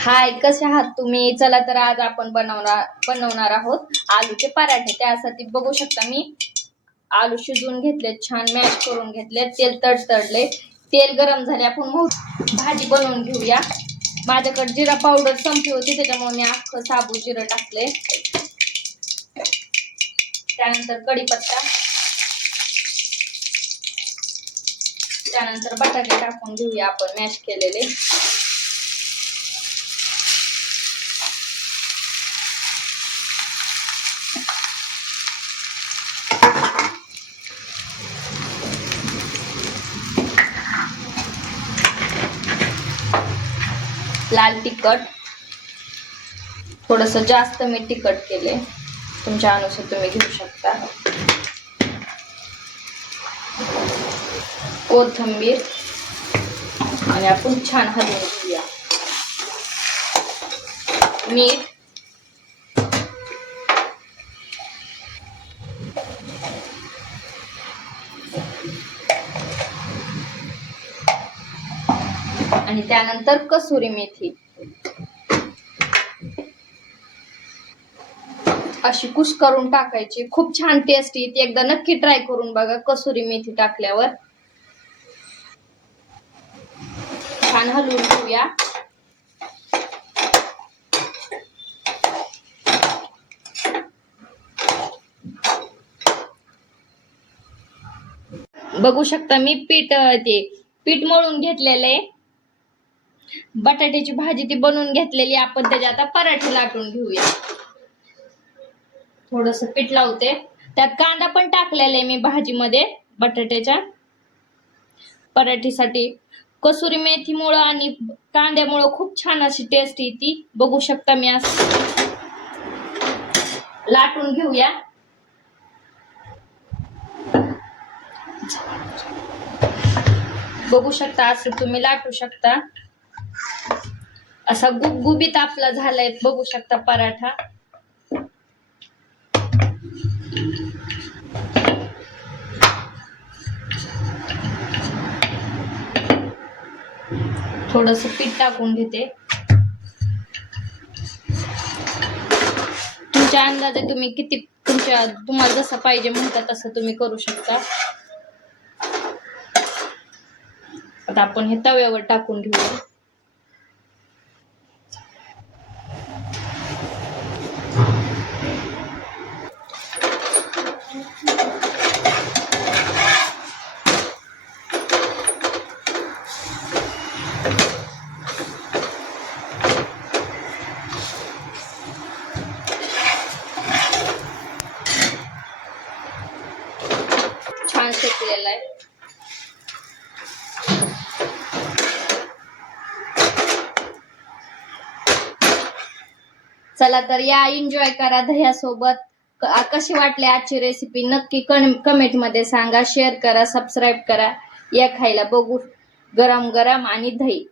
हाय, कसे आहात तुम्ही? चला तर आज आपण बनवणार आहोत आलूचे पराठे। त्यासाठी बघू शकता मी आलू शिजवून घेतले, छान मॅश करून घेतले, तेल तडतडले, तेल गरम झाले, आपण भाजी बनवून घेऊया। माझ्याकडे जिरा पावडर संपली होती त्याच्यामुळे मी अख्खं साबू जिरं टाकले। त्यानंतर कढीपत्ता, त्यानंतर बटाटे टाकून घेऊया आपण मॅश केलेले। लाल तिखट, थोडस जास्त मी तिखट केले, तुमच्या अनुसार तुम्ही घेऊ शकता। कोथिंबीर आणि आपण छान हलवून घेऊया। मीठ, आणि त्यानंतर कसुरी मेथी अशी कुस करून टाकायची, खूप छान टेस्ट येते। एकदा नक्की ट्राय करून बघा कसुरी मेथी टाकल्यावर। छान हलवून घेऊया। बघू शकता मी पीठ मळून घेतलेले, बटाट्याची भाजी ती बनवून घेतलेली। आपण त्याचे आता पराठे लाटून घेऊया। थोडस पीठ लावते, त्यात कांदा पण टाकलेला आहे मी भाजीमध्ये बटाट्याच्या पराठीसाठी। कसुरी मेथीमुळे आणि कांद्यामुळे खूप छान अशी टेस्ट येते। बघू शकता मी असं लाटून घेऊया। बघू शकता असं तुम्ही लाटू शकता, असा गुबगुबीत आपला झालाय। बघू शकता पराठा। थोडस पीठ टाकून घेते, तुमच्या अंदाजे तुम्ही तुम्हाला जसं पाहिजे म्हणता तसं तुम्ही करू शकता। आता आपण हे तव्यावर टाकून घेऊया। छान शेकलेला आहे। चला तर या, एन्जॉय करा दह्यासोबत। कशी वाटली आजची रेसिपी नक्की कमेंट मध्ये सांगा, शेअर करा, सबस्क्राईब करा। या खायला बघू, गरम गरम आणि दही।